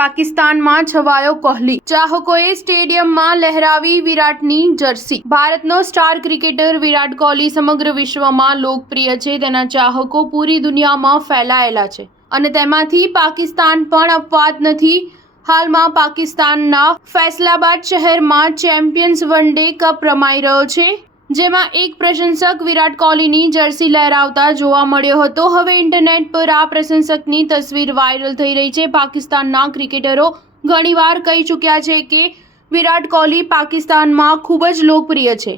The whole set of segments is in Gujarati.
પાકિસ્તાનમાં છવાયો કોહલી, ચાહકોએ સ્ટેડિયમમાં લહેરાવી વિરાટની જર્સી। ભારતનો સ્ટાર ક્રિકેટર વિરાટ કોહલી સમગ્ર વિશ્વમાં લોકપ્રિય છે। તેના ચાહકો પૂરી દુનિયામાં ફેલાયેલા છે અને તેમાંથી પાકિસ્તાન પણ અપવાદ નથી। હાલમાં પાકિસ્તાનના ફૈસલાબાદ શહેરમાં ચેમ્પિયન્સ વન ડે કપ રમાઈ રહ્યો છે, જેમાં એક પ્રશંસક વિરાટ કોહલીની જર્સી લહેરાવતા જોવા મળ્યો હતો। હવે ઇન્ટરનેટ પર આ પ્રશંસકની તસવીર વાયરલ થઈ રહી છે। પાકિસ્તાનના ક્રિકેટરો ઘણીવાર કહી ચૂક્યા છે કે વિરાટ કોહલી પાકિસ્તાનમાં ખૂબ જ લોકપ્રિય છે।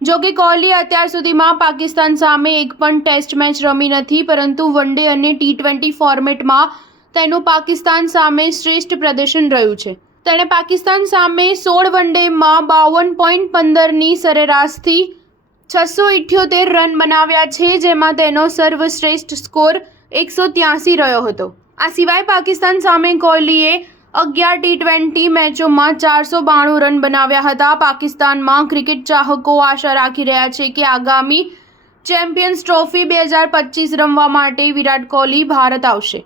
જો કે કોહલી અત્યાર સુધીમાં પાકિસ્તાન સામે એક પણ ટેસ્ટ મેચ રમી નથી, પરંતુ વન ડે અને T20 ફોર્મેટમાં તેનું પાકિસ્તાન સામે શ્રેષ્ઠ પ્રદર્શન રહ્યું છે। તેણે પાકિસ્તાન સામે 16 વન ડેમાં 52.15ની સરેરાશથી 678 રન બનાવ્યા છે, જેમાં તેનો સર્વશ્રેષ્ઠ સ્કોર 183 રહ્યો હતો। આ સિવાય પાકિસ્તાન સામે કોહલીએ 11 T20 મેચોમાં 492 રન બનાવ્યા હતા। પાકિસ્તાનમાં ક્રિકેટ ચાહકો આશા રાખી રહ્યા છે કે આગામી ચેમ્પિયન્સ ટ્રોફી 2025 રમવા માટે વિરાટ કોહલી ભારત આવશે,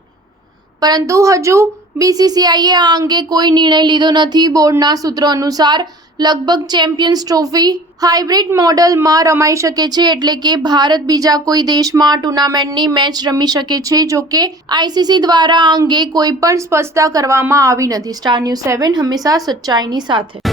પરંતુ હજુ BCCIએ આ અંગે કોઈ નિર્ણય લીધો નથી। બોર્ડના સૂત્રો અનુસાર લગભગ ચેમ્પિયન્સ ટ્રોફી હાઇબ્રિડ મોડલમાં રમાઈ શકે છે, એટલે કે ભારત બીજા કોઈ દેશમાં ટુર્નામેન્ટની મેચ રમી શકે છે। જો કે ICC દ્વારા આ અંગે કોઈ પણ સ્પષ્ટતા કરવામાં આવી નથી। સ્ટાર ન્યૂઝ 7 હંમેશા સચ્ચાઈની સાથે।